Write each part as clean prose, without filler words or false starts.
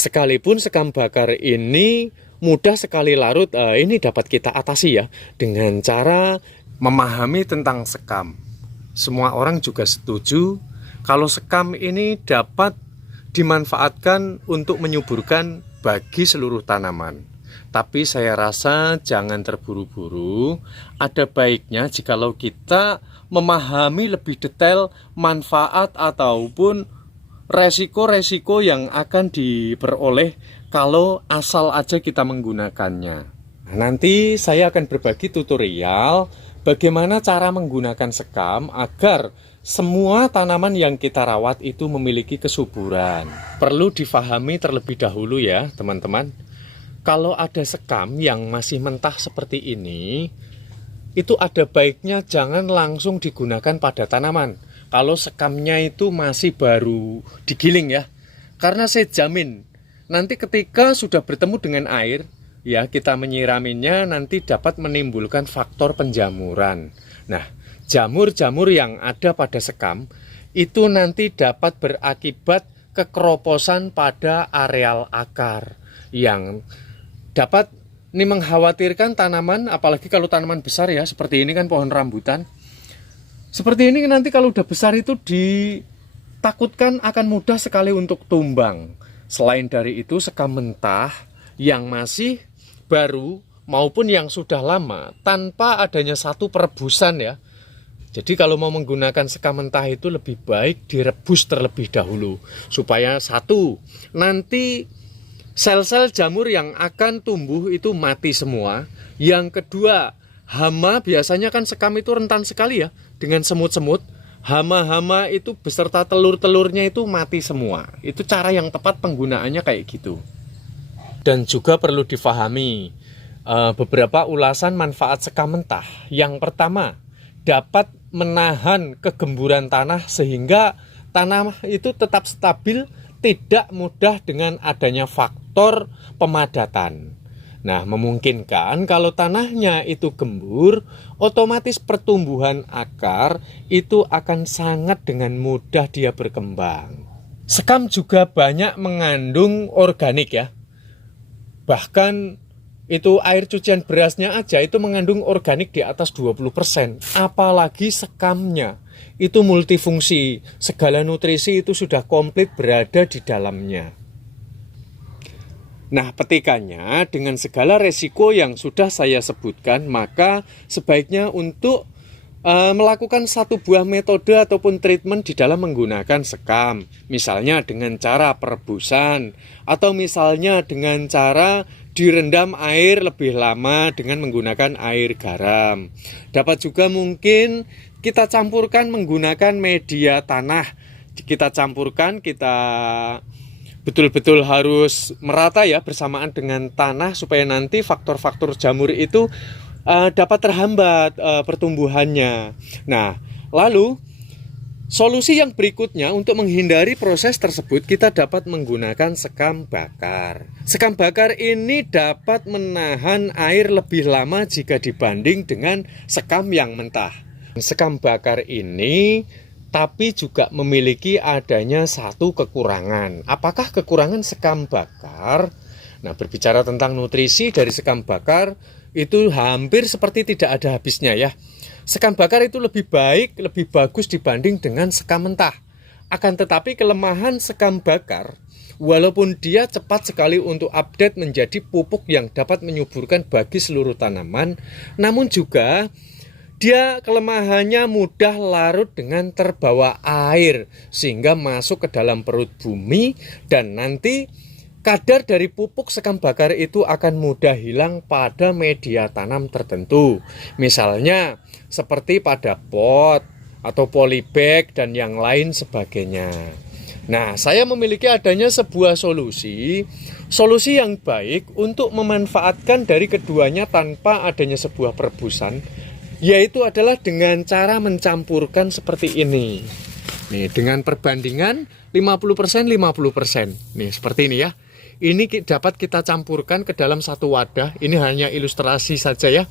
Sekalipun sekam bakar ini mudah sekali larut, ini dapat kita atasi ya dengan cara memahami tentang sekam. Semua orang juga setuju kalau sekam ini dapat dimanfaatkan untuk menyuburkan bagi seluruh tanaman. Tapi saya rasa jangan terburu-buru. Ada baiknya jikalau kita memahami lebih detail manfaat ataupun resiko-resiko yang akan diperoleh kalau asal aja kita menggunakannya. Nanti saya akan berbagi tutorial bagaimana cara menggunakan sekam agar semua tanaman yang kita rawat itu memiliki kesuburan. Perlu difahami terlebih dahulu ya teman-teman. Kalau ada sekam yang masih mentah seperti ini, itu ada baiknya jangan langsung digunakan pada tanaman. Kalau sekamnya itu masih baru digiling ya. Karena saya jamin nanti ketika sudah bertemu dengan air, ya kita menyiraminya nanti dapat menimbulkan faktor penjamuran. Nah, jamur-jamur yang ada pada sekam itu nanti dapat berakibat kekeroposan pada areal akar yang dapat ini mengkhawatirkan tanaman, apalagi kalau tanaman besar ya, seperti ini kan pohon rambutan. Seperti ini nanti kalau udah besar itu ditakutkan akan mudah sekali untuk tumbang. Selain dari itu, sekam mentah yang masih baru maupun yang sudah lama tanpa adanya satu perebusan ya. Jadi kalau mau menggunakan sekam mentah itu lebih baik direbus terlebih dahulu supaya satu, nanti sel-sel jamur yang akan tumbuh itu mati semua. Yang kedua, hama, biasanya kan sekam itu rentan sekali ya dengan semut-semut. Hama-hama itu beserta telur-telurnya itu mati semua. Itu cara yang tepat penggunaannya kayak gitu. Dan juga perlu difahami beberapa ulasan manfaat sekam mentah. Yang pertama, dapat menahan kegemburan tanah sehingga tanah itu tetap stabil, tidak mudah dengan adanya faktor pemadatan. Nah, memungkinkan kalau tanahnya itu gembur, otomatis pertumbuhan akar itu akan sangat dengan mudah dia berkembang. Sekam juga banyak mengandung organik ya. Bahkan itu air cucian berasnya aja itu mengandung organik di atas 20%. Apalagi sekamnya. Itu multifungsi, segala nutrisi itu sudah komplit berada di dalamnya. Nah, petikannya dengan segala resiko yang sudah saya sebutkan, maka sebaiknya untuk melakukan satu buah metode ataupun treatment di dalam menggunakan sekam. Misalnya dengan cara perebusan, atau misalnya dengan cara direndam air lebih lama dengan menggunakan air garam. Dapat juga mungkin kita campurkan menggunakan media tanah. Kita campurkan, kita betul-betul harus merata ya bersamaan dengan tanah supaya nanti faktor-faktor jamur itu dapat terhambat pertumbuhannya. Nah, lalu solusi yang berikutnya untuk menghindari proses tersebut kita dapat menggunakan sekam bakar. Sekam bakar ini dapat menahan air lebih lama jika dibanding dengan sekam yang mentah. Sekam bakar ini tapi juga memiliki adanya satu kekurangan. Apakah kekurangan sekam bakar? Nah, berbicara tentang nutrisi dari sekam bakar itu hampir seperti tidak ada habisnya ya. Sekam bakar itu lebih baik, lebih bagus dibanding dengan sekam mentah. Akan tetapi kelemahan sekam bakar, walaupun dia cepat sekali untuk update menjadi pupuk yang dapat menyuburkan bagi seluruh tanaman, namun juga dia kelemahannya mudah larut dengan terbawa air sehingga masuk ke dalam perut bumi dan nanti kadar dari pupuk sekam bakar itu akan mudah hilang pada media tanam tertentu. Misalnya seperti pada pot atau polybag dan yang lain sebagainya. Nah, saya memiliki adanya sebuah solusi yang baik untuk memanfaatkan dari keduanya tanpa adanya sebuah perebusan, yaitu adalah dengan cara mencampurkan seperti ini. Nih, dengan perbandingan 50% 50%. Nih, seperti ini ya. Ini dapat kita campurkan ke dalam satu wadah. Ini hanya ilustrasi saja ya.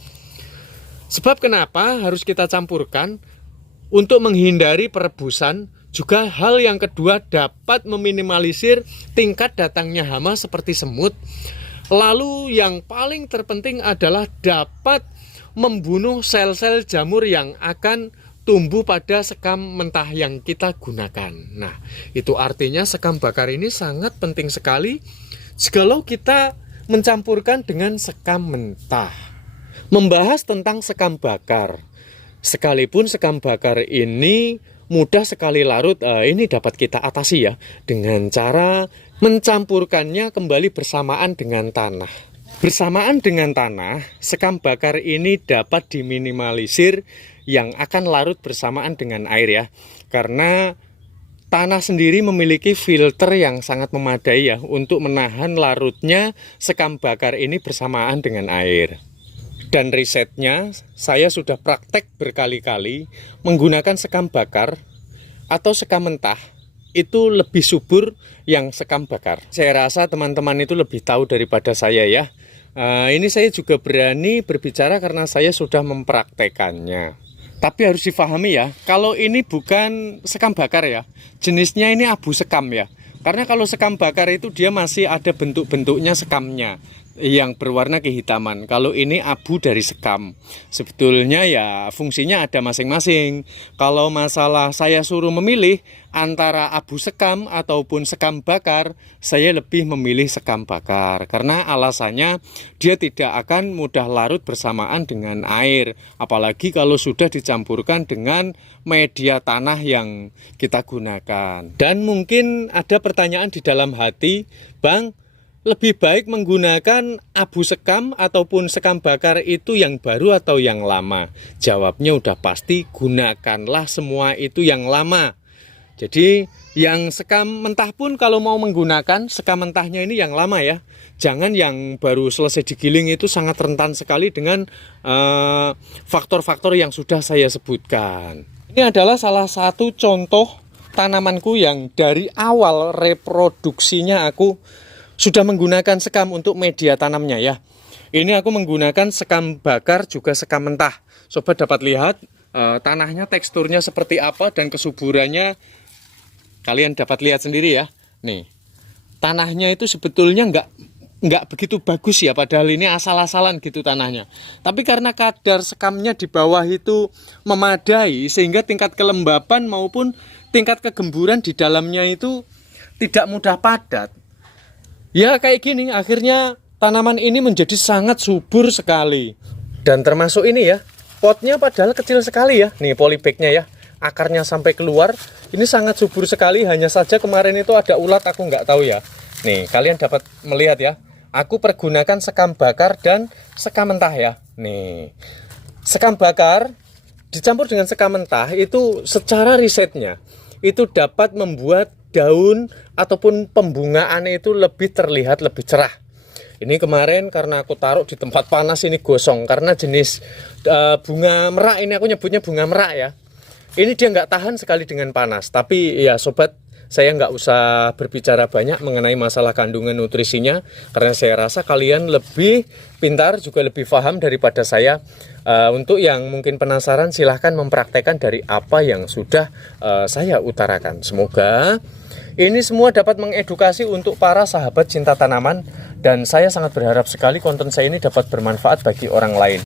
Sebab kenapa harus kita campurkan? Untuk menghindari perebusan Juga hal yang kedua, dapat meminimalisir tingkat datangnya hama seperti semut. Lalu yang paling terpenting adalah dapat membunuh sel-sel jamur yang akan tumbuh pada sekam mentah yang kita gunakan. Nah, itu artinya sekam bakar ini sangat penting sekali jikalau kita mencampurkan dengan sekam mentah. Membahas tentang sekam bakar, sekalipun sekam bakar ini mudah sekali larut, ini dapat kita atasi ya dengan cara mencampurkannya kembali bersamaan dengan tanah. Bersamaan dengan tanah, sekam bakar ini dapat diminimalisir yang akan larut bersamaan dengan air ya. Karena tanah sendiri memiliki filter yang sangat memadai ya untuk menahan larutnya sekam bakar ini bersamaan dengan air. Dan risetnya, saya sudah praktek berkali-kali menggunakan sekam bakar atau sekam mentah itu lebih subur yang sekam bakar. Saya rasa teman-teman itu lebih tahu daripada saya ya. Ini saya juga berani berbicara karena saya sudah mempraktekannya. Tapi harus difahami ya, kalau ini bukan sekam bakar ya, jenisnya ini abu sekam ya. Karena kalau sekam bakar itu dia masih ada bentuk-bentuknya sekamnya yang berwarna kehitaman. Kalau ini abu dari sekam, sebetulnya ya fungsinya ada masing-masing. Kalau masalah saya suruh memilih antara abu sekam ataupun sekam bakar, saya lebih memilih sekam bakar. Karena alasannya dia tidak akan mudah larut bersamaan dengan air. Apalagi kalau sudah dicampurkan dengan media tanah yang kita gunakan. Dan mungkin ada pertanyaan di dalam hati, Bang, lebih baik menggunakan abu sekam ataupun sekam bakar itu yang baru atau yang lama? Jawabnya udah pasti, gunakanlah semua itu yang lama. Jadi yang sekam mentah pun kalau mau menggunakan sekam mentahnya ini yang lama ya. Jangan yang baru selesai digiling, itu sangat rentan sekali dengan faktor-faktor yang sudah saya sebutkan. Ini adalah salah satu contoh tanamanku yang dari awal reproduksinya aku sudah menggunakan sekam untuk media tanamnya ya. Ini aku menggunakan sekam bakar juga sekam mentah. Sobat dapat lihat tanahnya teksturnya seperti apa dan kesuburannya kalian dapat lihat sendiri ya. Nih, tanahnya itu sebetulnya nggak begitu bagus ya, padahal ini asal-asalan gitu tanahnya. Tapi karena kadar sekamnya di bawah itu memadai, sehingga tingkat kelembapan maupun tingkat kegemburan di dalamnya itu tidak mudah padat. Ya kayak gini, akhirnya tanaman ini menjadi sangat subur sekali. Dan termasuk ini ya, potnya padahal kecil sekali ya. Nih polybagnya ya, akarnya sampai keluar. Ini sangat subur sekali, hanya saja kemarin itu ada ulat, aku nggak tahu ya. Nih kalian dapat melihat ya, aku pergunakan sekam bakar dan sekam mentah ya. Nih, sekam bakar dicampur dengan sekam mentah itu secara risetnya itu dapat membuat daun ataupun pembungaan itu lebih terlihat lebih cerah. Ini kemarin karena aku taruh di tempat panas ini gosong, karena jenis bunga merak ini, aku nyebutnya bunga merak ya. Ini dia nggak tahan sekali dengan panas. Tapi ya sobat, saya nggak usah berbicara banyak mengenai masalah kandungan nutrisinya, karena saya rasa kalian lebih pintar juga lebih paham daripada saya. Untuk yang mungkin penasaran, silahkan mempraktekkan dari apa yang sudah saya utarakan. Semoga ini semua dapat mengedukasi untuk para sahabat cinta tanaman, dan saya sangat berharap sekali konten saya ini dapat bermanfaat bagi orang lain.